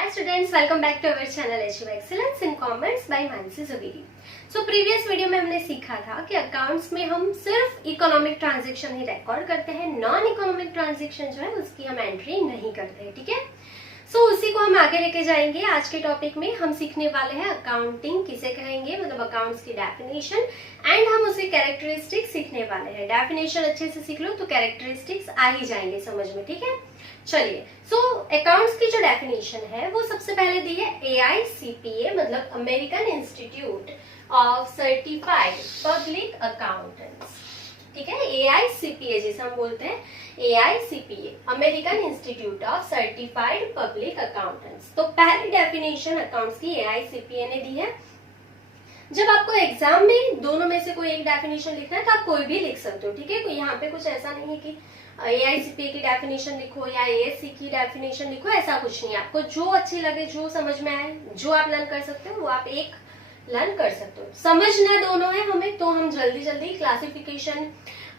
Hi students, welcome back to our channel Achieve Excellence in Commerce by Mansi Zubiri. So previous video में हमने सीखा था कि accounts में हम सिर्फ इकोनॉमिक ट्रांजैक्शन ही रिकॉर्ड करते हैं, नॉन इकोनॉमिक ट्रांजैक्शन जो है उसकी हम एंट्री नहीं करते हैं, ठीक है। सो उसी को हम आगे लेके जाएंगे। आज के टॉपिक में हम सीखने वाले हैं अकाउंटिंग किसे कहेंगे, मतलब अकाउंट्स की डेफिनेशन एंड हम उसकी कैरेक्टरिस्टिक्स सीखने वाले हैं। डेफिनेशन अच्छे से सीख लो तो कैरेक्टरिस्टिक्स आ ही जाएंगे समझ में, ठीक है। चलिए, सो अकाउंट्स की जो डेफिनेशन है वो सबसे पहले दी है AICPA, मतलब American institute of certified public accountants, ठीक है। AICPA जिसे हम बोलते हैं AICPA, American institute of certified public accountants. तो पहली डेफिनेशन अकाउंट्स की AICPA ने दी है। जब आपको एग्जाम में दोनों में से कोई एक डेफिनेशन लिखना है तो आप कोई भी लिख सकते हो, ठीक है। कोई यहाँ पे कुछ ऐसा नहीं है कि AICPA की डेफिनेशन लिखो या ASC की डेफिनेशन लिखो, ऐसा कुछ नहीं है। आपको जो अच्छी लगे, जो समझ में आए, जो आप लर्न कर सकते हो वो आप एक लर्न कर सकते हो। समझना दोनों है हमें, तो हम जल्दी जल्दी क्लासिफिकेशन,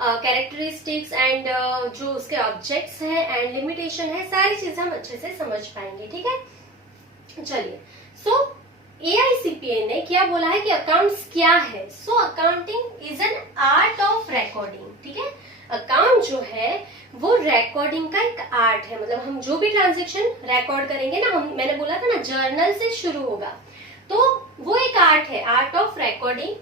कैरेक्टरिस्टिक्स एंड जो उसके ऑब्जेक्ट्स है एंड लिमिटेशन है, सारी चीजें हम अच्छे से समझ पाएंगे, ठीक है। चलिए, सो AICPA ने क्या बोला है कि अकाउंट्स क्या है। So accounting is an art of recording, ठीक है। अकाउंट जो है वो रिकॉर्डिंग का एक आर्ट है, मतलब हम जो भी ट्रांजेक्शन रिकॉर्ड करेंगे ना, मैंने बोला था ना जर्नल से शुरू होगा, तो वो एक आर्ट है, art of recording,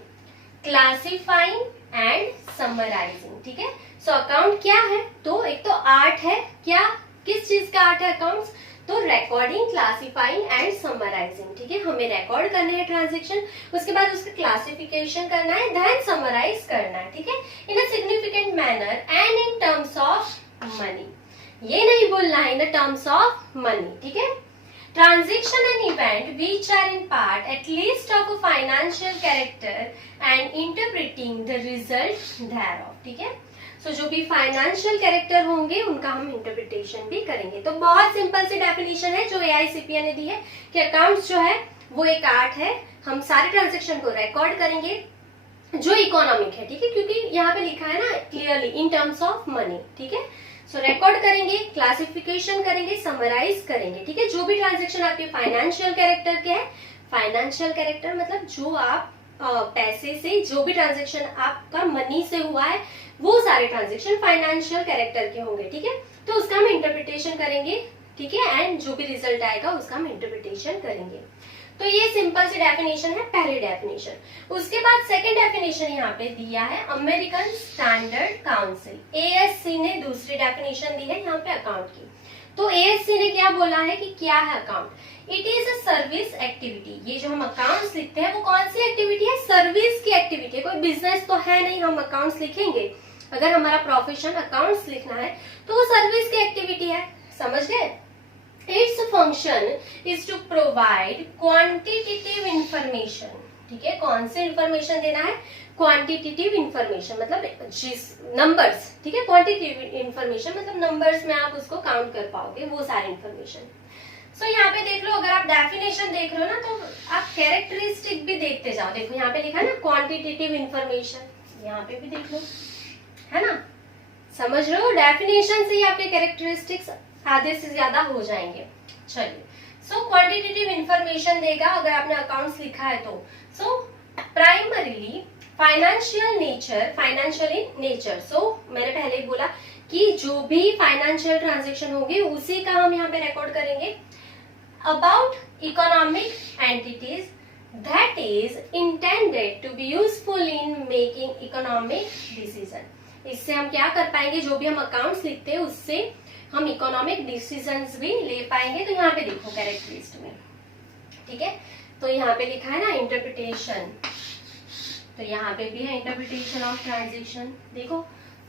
classifying and summarising, ठीक है। सो अकाउंट क्या है, तो एक तो आर्ट है, क्या किस चीज का आर्ट है अकाउंट्स, तो रिकॉर्डिंग, क्लासिफाइंग एंड समराइजिंग, ठीक है। हमें रिकॉर्ड करने हैं ट्रांजेक्शन, उसके बाद उसका क्लासिफिकेशन करना है, देन समराइज करना है, ठीक है, in a significant manner and in terms of money. ये नहीं बोलना है इन टर्म्स ऑफ मनी, ठीक है। Transaction and event which are in part at least of a financial character and interpreting the result thereof, ठीक है। सो जो भी फाइनेंशियल कैरेक्टर होंगे उनका हम इंटरप्रिटेशन भी करेंगे। तो बहुत सिंपल सी डेफिनेशन है जो AICPA ने दी है कि अकाउंट्स जो है वो एक आर्ट है, हम सारे ट्रांजेक्शन को रिकॉर्ड करेंगे जो इकोनॉमिक है, ठीक है, क्योंकि यहाँ पे लिखा है ना clearly in terms of money, ठीक है। सो रिकॉर्ड करेंगे, क्लासिफिकेशन करेंगे, समराइज करेंगे, ठीक है। जो भी ट्रांजेक्शन आपके फाइनेंशियल कैरेक्टर के है, फाइनेंशियल कैरेक्टर मतलब जो आप पैसे से, जो भी ट्रांजेक्शन आपका मनी से हुआ है वो सारे ट्रांजेक्शन फाइनेंशियल कैरेक्टर के होंगे, ठीक है। तो उसका हम इंटरप्रिटेशन करेंगे, ठीक है, एंड जो भी रिजल्ट आएगा उसका हम इंटरप्रिटेशन करेंगे। तो ये सिंपल सी डेफिनेशन है, पहली डेफिनेशन। उसके बाद सेकंड डेफिनेशन यहाँ पे दिया है अमेरिकन स्टैंडर्ड काउंसिल, ASC ने दूसरी डेफिनेशन दी है यहाँ पे अकाउंट की। तो ASC ने क्या बोला है कि क्या है account, it is a service activity. ये जो हम अकाउंट्स लिखते हैं वो कौन सी एक्टिविटी है, सर्विस की एक्टिविटी है। कोई बिजनेस तो है नहीं हम अकाउंट्स लिखेंगे, अगर हमारा प्रोफेशन अकाउंट्स लिखना है तो वो सर्विस की एक्टिविटी है, समझ गए। Its function is to provide quantitative information, ठीक है। कौन सी इंफॉर्मेशन देना है, क्वांटिटेटिव इंफॉर्मेशन, मतलब जिस नंबर्स, ठीक है। क्वांटिटेटिव इंफॉर्मेशन मतलब नंबर्स में आप उसको काउंट कर पाओगे, वो सारी इंफॉर्मेशन। सो यहाँ पे देख लो, अगर आप डेफिनेशन देख रहे हो ना तो आप कैरेक्टरिस्टिक भी देखते जाओ। देखो यहाँ पे लिखा है ना क्वांटिटेटिव इंफॉर्मेशन, यहाँ पे भी देख लो, है ना। समझ रहे हो, डेफिनेशन से ही आपके कैरेक्टरिस्टिक्स आधे से ज्यादा हो जाएंगे। चलिए, सो क्वांटिटेटिव इंफॉर्मेशन देगा अगर आपने अकाउंट्स लिखा है तो। So primarily financial nature, financial in nature. So मैंने पहले ही बोला कि जो भी फाइनेंशियल ट्रांजेक्शन होंगे उसी का हम यहाँ पे रिकॉर्ड करेंगे। About economic entities that is intended to be useful in making economic decision. इससे हम क्या कर पाएंगे, जो भी हम अकाउंट्स लिखते हैं उससे हम इकोनॉमिक डिसीजंस भी ले पाएंगे। तो यहाँ पे देखो कैरेक्टरिस्ट में, ठीक है। तो यहाँ पे लिखा है ना इंटरप्रिटेशन, तो यहाँ पे भी है इंटरप्रिटेशन ऑफ ट्रांजेक्शन, देखो।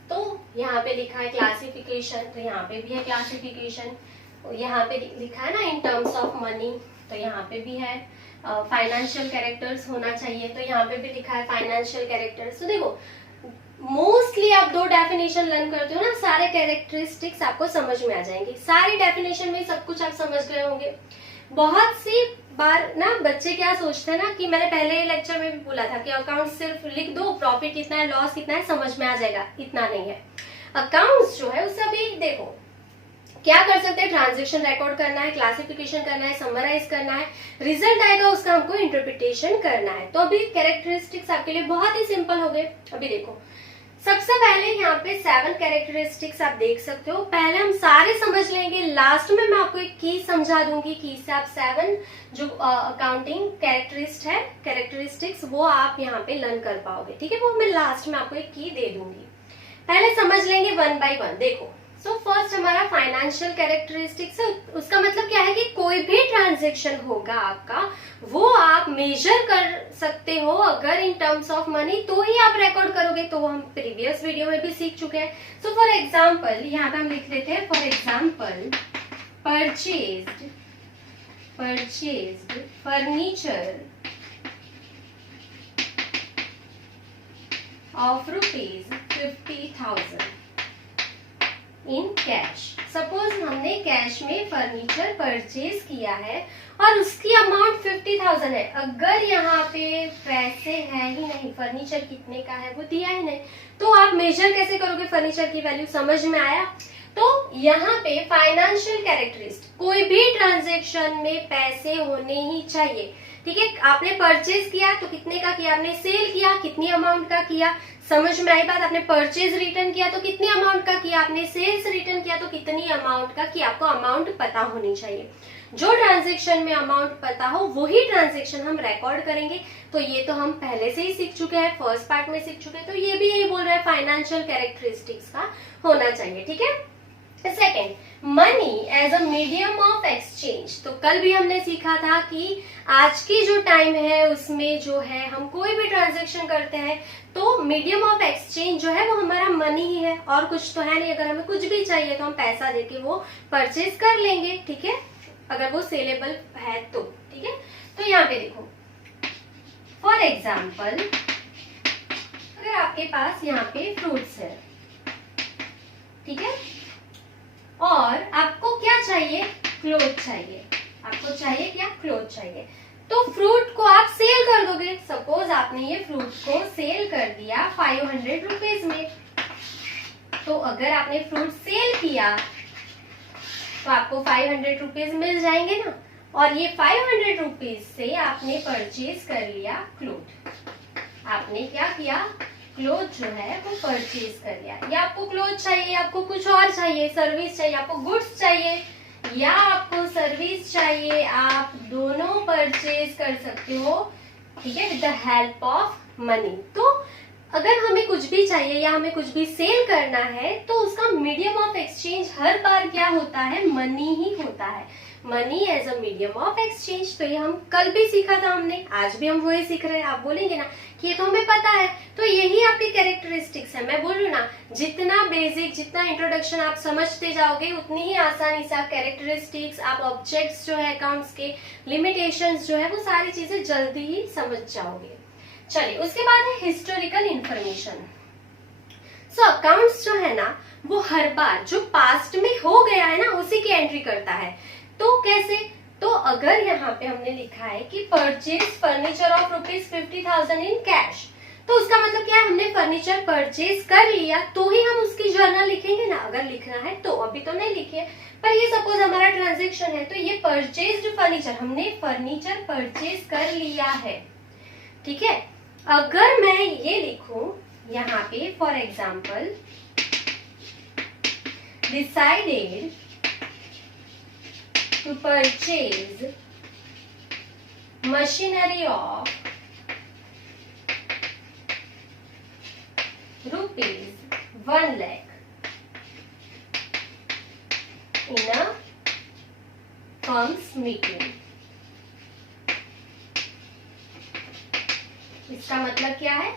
तो यहाँ पे लिखा है क्लासिफिकेशन, तो यहाँ पे भी है क्लासिफिकेशन। यहाँ पे लिखा है ना इन टर्म्स ऑफ मनी, तो यहाँ पे भी है फाइनेंशियल कैरेक्टर्स होना चाहिए, तो यहाँ पे भी लिखा है फाइनेंशियल कैरेक्टर्स। तो देखो मोस्टली आप दो डेफिनेशन लर्न करते हो ना, सारे कैरेक्टरिस्टिक्स आपको समझ में आ जाएंगे। सारी डेफिनेशन में सब कुछ आप समझ गए होंगे। बहुत सी बार ना बच्चे क्या सोचते हैं ना कि मैंने पहले लेक्चर में भी बोला था कि अकाउंट सिर्फ लिख दो, प्रॉफिट कितना है, लॉस कितना है, समझ में आ जाएगा, इतना नहीं है। अकाउंट्स जो है उससे अभी देखो क्या कर सकते हैं, ट्रांजेक्शन रिकॉर्ड करना है, क्लासिफिकेशन करना है, समराइज करना है, रिजल्ट आएगा उसका हमको इंटरप्रिटेशन करना है। तो अभी कैरेक्टरिस्टिक्स आपके लिए बहुत ही सिंपल हो गए। अभी देखो, सबसे पहले यहाँ पे 7 कैरेक्टरिस्टिक्स आप देख सकते हो। पहले हम सारे समझ लेंगे, लास्ट में मैं आपको एक की समझा दूंगी, की से आप 7 जो अकाउंटिंग कैरेक्टरिस्टिक्स वो आप यहाँ पे लर्न कर पाओगे, ठीक है। वो मैं लास्ट में आपको एक की दे दूंगी। पहले समझ लेंगे 1 बाय 1। देखो, सो फर्स्ट हमारा फाइनेंशियल कैरेक्टरिस्टिक्स है। उसका मतलब क्या है कि कोई भी ट्रांजेक्शन होगा आपका, वो आप मेजर कर सकते हो अगर इन टर्म्स ऑफ मनी, तो ही आप रिकॉर्ड करोगे। तो हम प्रीवियस वीडियो में भी सीख चुके हैं। सो फॉर एग्जाम्पल यहाँ पे हम लिख लेते हैं, for example purchased furniture of ₹50,000 in cash. Suppose हमने कैश में फर्नीचर परचेज किया है और उसकी अमाउंट 50,000 है। अगर यहाँ पे पैसे है ही नहीं, फर्नीचर कितने का है वो दिया ही नहीं, तो आप मेजर कैसे करोगे फर्नीचर की वैल्यू? समझ में आया? तो यहाँ पे फाइनेंशियल कैरेक्टरिस्टिक, कोई भी ट्रांजेक्शन में पैसे होने ही चाहिए, ठीक है। आपने परचेज किया तो कितने का किया, आपने सेल किया कितनी अमाउंट का किया, समझ में आई बात? आपने परचेज रिटर्न किया तो कितनी अमाउंट का किया, आपने सेल्स रिटर्न किया तो कितनी अमाउंट का किया, आपको अमाउंट पता होनी चाहिए। जो ट्रांजेक्शन में अमाउंट पता हो वही ट्रांजेक्शन हम रिकॉर्ड करेंगे। तो ये तो हम पहले से ही सीख चुके हैं, फर्स्ट पार्ट में सीख चुके हैं। तो ये भी यही बोल रहा है फाइनेंशियल कैरेक्टरिस्टिक्स का होना चाहिए, ठीक है। Second, money as a medium of exchange. तो कल भी हमने सीखा था कि आज की जो टाइम है उसमें जो है हम कोई भी ट्रांजेक्शन करते हैं तो मीडियम ऑफ एक्सचेंज जो है वो हमारा मनी ही है, और कुछ तो है नहीं। अगर हमें कुछ भी चाहिए तो हम पैसा देके वो परचेज कर लेंगे, ठीक है, अगर वो सेलेबल है तो, ठीक है। तो यहाँ पे देखो, फॉर एग्जाम्पल अगर आपके पास यहाँ पे फ्रूट्स है, ठीक है, और आपको क्या चाहिए, क्लोथ चाहिए। आपको चाहिए क्या, क्लोथ चाहिए। तो फ्रूट को आप सेल कर दोगे। सपोज आपने ये फ्रूट को सेल कर दिया 500 रुपीज में। तो अगर आपने फ्रूट सेल किया तो आपको 500 रुपीज मिल जाएंगे ना, और ये 500 रुपीज से आपने परचेज कर लिया क्लोथ। आपने क्या किया, क्लोथ जो है वो परचेज कर लिया। या आपको क्लोथ चाहिए, आपको कुछ और चाहिए, सर्विस चाहिए, आपको गुड्स चाहिए या आपको सर्विस चाहिए, आप दोनों परचेज कर सकते हो, ठीक है, with the help of money. तो अगर हमें कुछ भी चाहिए या हमें कुछ भी सेल करना है तो उसका मीडियम ऑफ एक्सचेंज हर बार क्या होता है, मनी ही होता है। Money as a medium of exchange. तो ये हम कल भी सीखा था हमने, आज भी हम वही सीख रहे हैं। आप बोलेंगे ना कि ये तो हमें पता है, तो यही आपकी कैरेक्टरिस्टिक्स है। मैं बोल रही हूँ ना, जितना बेसिक, जितना इंट्रोडक्शन आप समझते जाओगे उतनी ही आसानी से आप कैरेक्टरिस्टिक्स, आप ऑब्जेक्ट्स जो है अकाउंट्स के, लिमिटेशंस जो है वो सारी चीजें जल्दी ही समझ जाओगे। चलिए, उसके बाद है हिस्टोरिकल इंफॉर्मेशन। सो अकाउंट्स जो है ना वो हर बार जो पास्ट में हो गया है ना उसी की एंट्री करता है। तो कैसे, तो अगर यहाँ पे हमने लिखा है कि purchase furniture of ₹50,000 in cash, तो उसका मतलब क्या है, हमने फर्नीचर परचेज कर लिया तो ही हम उसकी जर्नल लिखेंगे ना, अगर लिखना है तो। अभी तो नहीं लिखिए, पर ये सपोज हमारा ट्रांजेक्शन है तो ये परचेज्ड फर्नीचर, हमने फर्नीचर परचेज कर लिया है, ठीक है। अगर मैं ये लिखूं यहाँ पे, for example decided to purchase machinery of ₹1 lakh in a firm's meeting। इसका मतलब क्या है,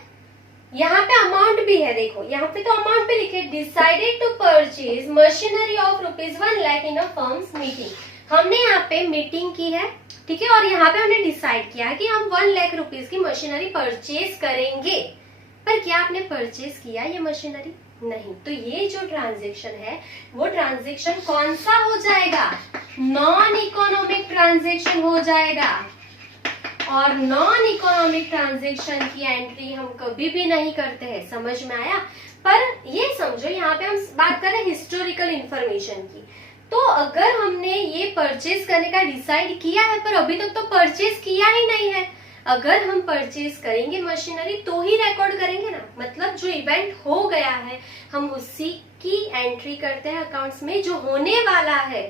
यहाँ पे अमाउंट भी है, देखो यहाँ पे तो अमाउंट भी लिखे, decided to purchase machinery of ₹1 lakh in a firm's meeting. हमने यहाँ पे मीटिंग की है, ठीक है, और यहाँ पे हमने डिसाइड किया है कि हम 1 लाख रुपीज की मशीनरी परचेज करेंगे। पर क्या आपने परचेज किया ये मशीनरी? नहीं। तो ये जो ट्रांजेक्शन है वो ट्रांजेक्शन कौन सा हो जाएगा, नॉन इकोनॉमिक ट्रांजेक्शन हो जाएगा। और नॉन इकोनॉमिक ट्रांजेक्शन की एंट्री हम कभी भी नहीं करते हैं, समझ में आया। पर ये समझो यहाँ पे हम बात कर रहे हैं हिस्टोरिकल इंफॉर्मेशन की, तो अगर हमने ये परचेज करने का डिसाइड किया है पर अभी तक तो परचेज किया ही नहीं है, अगर हम परचेज करेंगे मशीनरी तो ही रिकॉर्ड करेंगे ना, मतलब जो इवेंट हो गया है हम उसी की एंट्री करते हैं अकाउंट्स में। जो होने वाला है,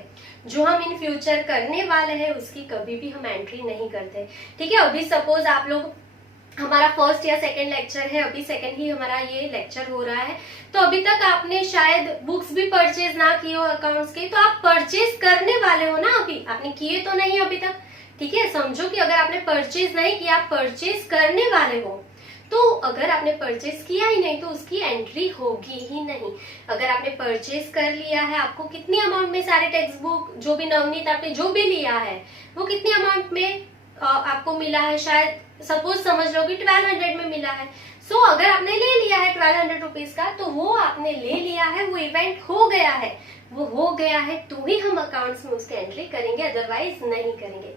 जो हम इन फ्यूचर करने वाले हैं, उसकी कभी भी हम एंट्री नहीं करते। ठीक है, अभी सपोज आप लोग, हमारा फर्स्ट या सेकंड लेक्चर है, अभी सेकंड ही हमारा ये लेक्चर हो रहा है, तो अभी तक आपने शायद बुक्स भी परचेज ना किए हो अकाउंट्स के, तो आप परचेज करने वाले हो ना, अभी आपने किए तो नहीं अभी तक। ठीक है, समझो कि अगर आपने परचेज नहीं किया, आप परचेज करने वाले हो, तो अगर आपने परचेज किया ही नहीं तो उसकी एंट्री होगी ही नहीं। अगर आपने परचेज कर लिया है, आपको कितनी अमाउंट में सारे टेक्स्ट बुक जो भी नवनीत आपने जो भी लिया है वो कितनी अमाउंट में आपको मिला है, शायद सपोज समझ लो कि 1200 में मिला है। सो अगर आपने ले लिया है 1200 रुपीज का, तो वो आपने ले लिया है, वो इवेंट हो गया है, वो हो गया है तो ही हम अकाउंट्स में उसकी एंट्री करेंगे, अदरवाइज नहीं करेंगे।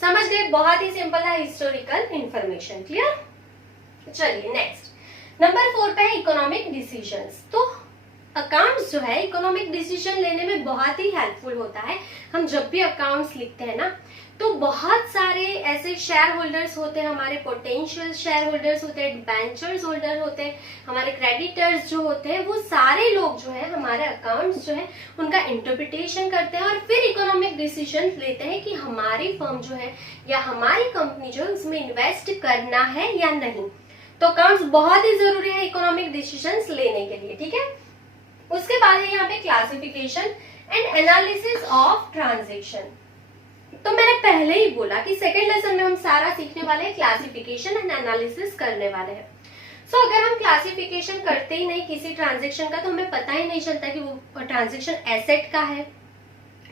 समझ गए, बहुत ही सिंपल है हिस्टोरिकल इंफॉर्मेशन। क्लियर? चलिए नेक्स्ट नंबर 4 पे है इकोनॉमिक डिसीजंस। तो अकाउंट्स जो है इकोनॉमिक डिसीजन लेने में बहुत ही हेल्पफुल होता है। हम जब भी अकाउंट्स लिखते हैं ना, तो बहुत सारे ऐसे शेयर होल्डर्स होते हैं, हमारे पोटेंशियल शेयर होल्डर्स होते हैं, डिबेंचर्स होल्डर होते हैं, हमारे क्रेडिटर्स जो होते हैं, वो सारे लोग जो है हमारे अकाउंट्स जो है उनका इंटरप्रिटेशन करते हैं और फिर इकोनॉमिक डिसीजन लेते हैं कि हमारी फर्म जो है या हमारी कंपनी जो है उसमें इन्वेस्ट करना है या नहीं। तो अकाउंट्स बहुत ही जरूरी है इकोनॉमिक डिसीजंस लेने के लिए। ठीक है, उसके बाद है यहाँ पे classification and analysis of transaction. तो मैंने पहले ही बोला कि सेकेंड लेसन में हम सारा सीखने वाले हैं, क्लासिफिकेशन एंड एनालिसिस करने वाले हैं। सो अगर हम क्लासिफिकेशन करते ही नहीं किसी ट्रांजेक्शन का, तो हमें पता ही नहीं चलता कि वो ट्रांजेक्शन एसेट का है,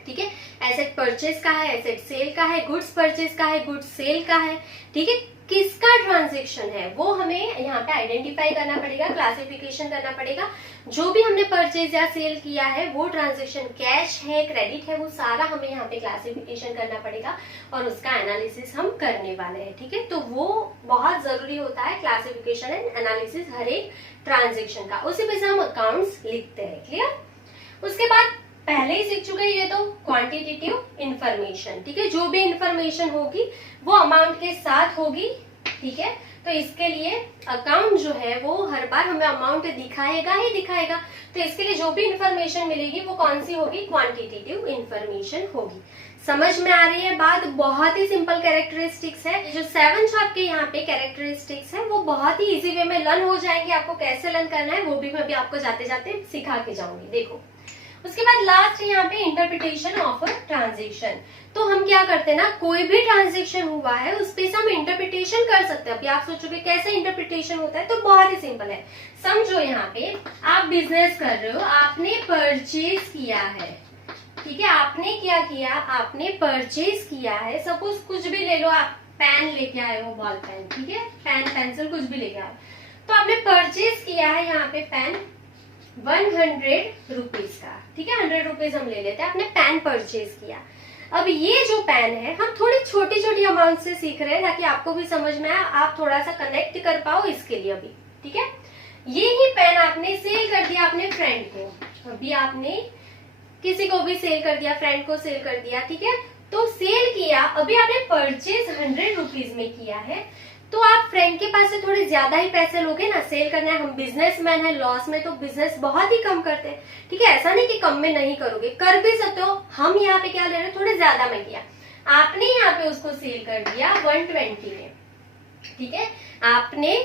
ठीक है, एसेट परचेज का है, एसेट सेल का है, गुड्स परचेज का है, गुड्स सेल का है, ठीक है, किसका ट्रांजेक्शन है वो हमें यहाँ पे आइडेंटिफाई करना पड़ेगा, क्लासिफिकेशन करना पड़ेगा। जो भी हमने परचेज या सेल किया है वो ट्रांजेक्शन कैश है, क्रेडिट है, वो सारा हमें यहाँ पे क्लासिफिकेशन करना पड़ेगा और उसका एनालिसिस हम करने वाले हैं। ठीक है, तो वो बहुत जरूरी होता है क्लासिफिकेशन एंड एनालिसिस हर एक ट्रांजेक्शन का, उसी पे से हम अकाउंट्स लिखते हैं। क्लियर? उसके बाद पहले ही सीख चुके ये तो क्वांटिटेटिव इंफॉर्मेशन। ठीक है, जो भी इंफॉर्मेशन होगी वो अमाउंट के साथ होगी। ठीक है, तो इसके लिए अकाउंट जो है वो हर बार हमें अमाउंट दिखाएगा ही दिखाएगा। तो इसके लिए जो भी इंफॉर्मेशन मिलेगी वो कौन सी होगी? क्वांटिटेटिव इंफॉर्मेशन होगी। समझ में आ रही है बात? बहुत ही सिंपल कैरेक्टरिस्टिक्स है। जो 7 आपके यहाँ पे कैरेक्टरिस्टिक्स है वो बहुत ही इजी वे में लर्न हो जाएंगे। आपको कैसे लर्न करना है वो भी मैं अभी आपको जाते जाते सिखा के जाऊंगी। देखो, उसके बाद लास्ट है यहाँ पे इंटरप्रिटेशन ऑफ अ ट्रांजेक्शन। तो हम क्या करते हैं ना, कोई भी ट्रांजेक्शन हुआ है उस पे से हम इंटरप्रिटेशन कर सकते हैं। अभी आप सोचोगे कैसे इंटरप्रिटेशन होता है, तो बहुत ही सिंपल है। समझो यहाँ पे आप बिजनेस कर रहे हो, आपने परचेज किया है। ठीक है, आपने क्या किया, आपने परचेज किया है। सपोज कुछ भी ले लो, आप पेन लेके आए हो, बॉल पेन, ठीक है, पेन पेंसिल कुछ भी लेके आओ, तो आपने परचेज किया है यहाँ पे पेन 100 रुपीज का। ठीक है, 100 रुपीज हम ले लेते हैं, आपने पेन परचेज किया। अब ये जो पेन है हम थोड़ी छोटी छोटी अमाउंट से सीख रहे हैं ताकि आपको भी समझ में आए, आप थोड़ा सा कनेक्ट कर पाओ इसके लिए अभी। ठीक है, ये ही पेन आपने सेल कर दिया अपने फ्रेंड को, अभी आपने किसी को भी सेल कर दिया, फ्रेंड को सेल कर दिया। ठीक है, तो सेल किया, अभी आपने परचेज 100 रुपीज में किया है, तो आप फ्रेंड के पास से थोड़े ज्यादा ही पैसे लोगे ना, सेल करना है, हम बिजनेसमैन है, लॉस में तो बिजनेस बहुत ही कम करते हैं। ठीक है, ऐसा नहीं कि कम में नहीं करोगे, कर भी सकते हो। हम यहाँ पे क्या ले रहे हैं, थोड़े ज्यादा में किया, आपने यहाँ पे उसको सेल कर दिया 120 में। ठीक है, आपने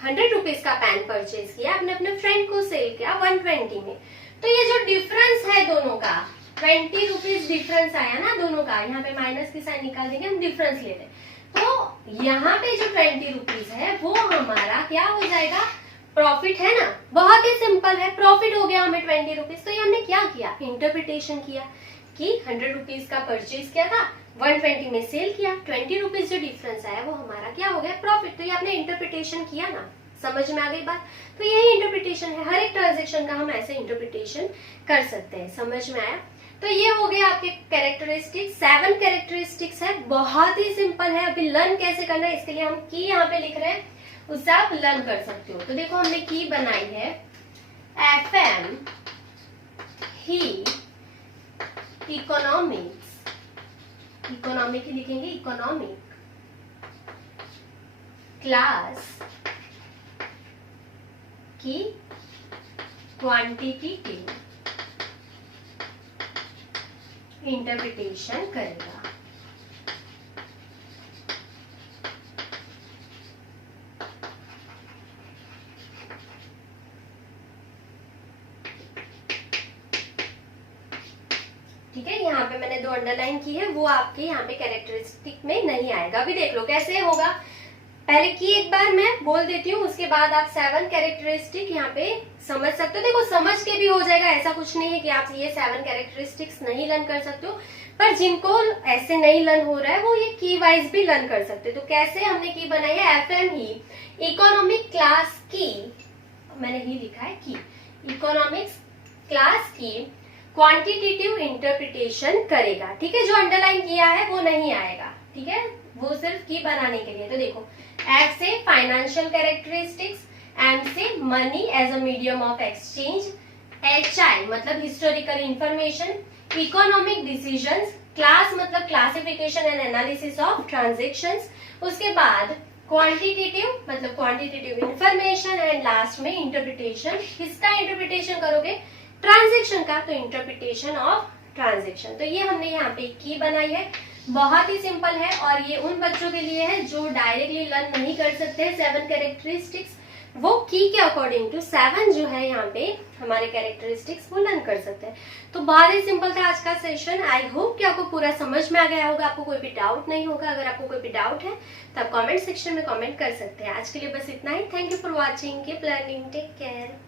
100 रुपीज का पेन परचेज किया, आपने अपने फ्रेंड को सेल किया 120 में। तो ये जो डिफरेंस है दोनों का, 20 रुपीज डिफरेंस आया ना दोनों का, यहाँ पे माइनस की साइन निकाल देंगे, हम डिफरेंस ले रहे हैं। तो यहाँ पे जो 20 रुपीज है वो हमारा क्या हो जाएगा, प्रॉफिट है ना। बहुत ही सिंपल है, प्रॉफिट हो गया हमें 20 रुपीज। तो ये हमने क्या किया, इंटरप्रिटेशन किया कि 100 रुपीज का परचेज किया था, 120 में सेल किया, 20 रुपीज जो डिफरेंस आया वो हमारा क्या हो गया, प्रॉफिट। तो ये आपने इंटरप्रिटेशन किया ना, समझ में आ गई बात? तो यही इंटरप्रिटेशन है, हर एक ट्रांजेक्शन का हम ऐसे इंटरप्रिटेशन कर सकते हैं। समझ में आया? तो ये हो गया आपके कैरेक्टरिस्टिक्स, 7 कैरेक्टरिस्टिक्स है, बहुत ही सिंपल है। अभी लर्न कैसे करना है इसके लिए हम की यहाँ पे लिख रहे हैं, उससे आप लर्न कर सकते हो। तो देखो हमने की बनाई है, FM ही इकोनॉमिक्स, इकोनॉमिक ही लिखेंगे, इकोनॉमिक क्लास की क्वांटिटेटिव इंटरप्रिटेशन करेगा। ठीक है, यहाँ पे मैंने 2 अंडरलाइन की है, वो आपके यहाँ पे कैरेक्टरिस्टिक में नहीं आएगा। अभी देख लो कैसे होगा, पहले की एक बार मैं बोल देती हूँ, उसके बाद आप 7 कैरेक्टरिस्टिक यहाँ पे समझ सकते हो। देखो समझ के भी हो जाएगा, ऐसा कुछ नहीं है कि आप ये 7 कैरेक्टरिस्टिक्स नहीं लर्न कर सकते हो, पर जिनको ऐसे नहीं लर्न हो रहा है वो ये की वाइज भी लर्न कर सकते हो। तो कैसे हमने की बनाई है, FM ही इकोनॉमिक क्लास की, मैंने ही लिखा है की, इकोनॉमिक्स क्लास की क्वांटिटेटिव इंटरप्रिटेशन करेगा। ठीक है, जो अंडरलाइन किया है वो नहीं आएगा। ठीक है, वो सिर्फ की बनाने के लिए। तो देखो F से फाइनेंशियल कैरेक्टरिस्टिक्स, M से money as a medium of exchange, HI मतलब historical information, economic decisions, class मतलब classification and analysis of transactions, उसके बाद क्वांटिटेटिव मतलब क्वांटिटेटिव इंफॉर्मेशन, एंड लास्ट में इंटरप्रिटेशन। किसका इंटरप्रिटेशन करोगे, ट्रांजैक्शन का, तो इंटरप्रिटेशन ऑफ ट्रांजैक्शन। तो ये हमने यहाँ पे की बनाई है, बहुत ही सिंपल है, और ये उन बच्चों के लिए है जो डायरेक्टली लर्न नहीं कर सकते 7 कैरेक्टरिस्टिक्स, वो की के अकॉर्डिंग टू 7 जो है यहाँ पे हमारे कैरेक्टरिस्टिक्स वो लर्न कर सकते हैं। तो बहुत ही सिंपल था आज का सेशन। आई होप कि आपको पूरा समझ में आ गया होगा, आपको कोई भी डाउट नहीं होगा। अगर आपको कोई भी डाउट है तो आप कमेंट सेक्शन में कमेंट कर सकते हैं। आज के लिए बस इतना ही। Thank you for watching, keep learning, take care.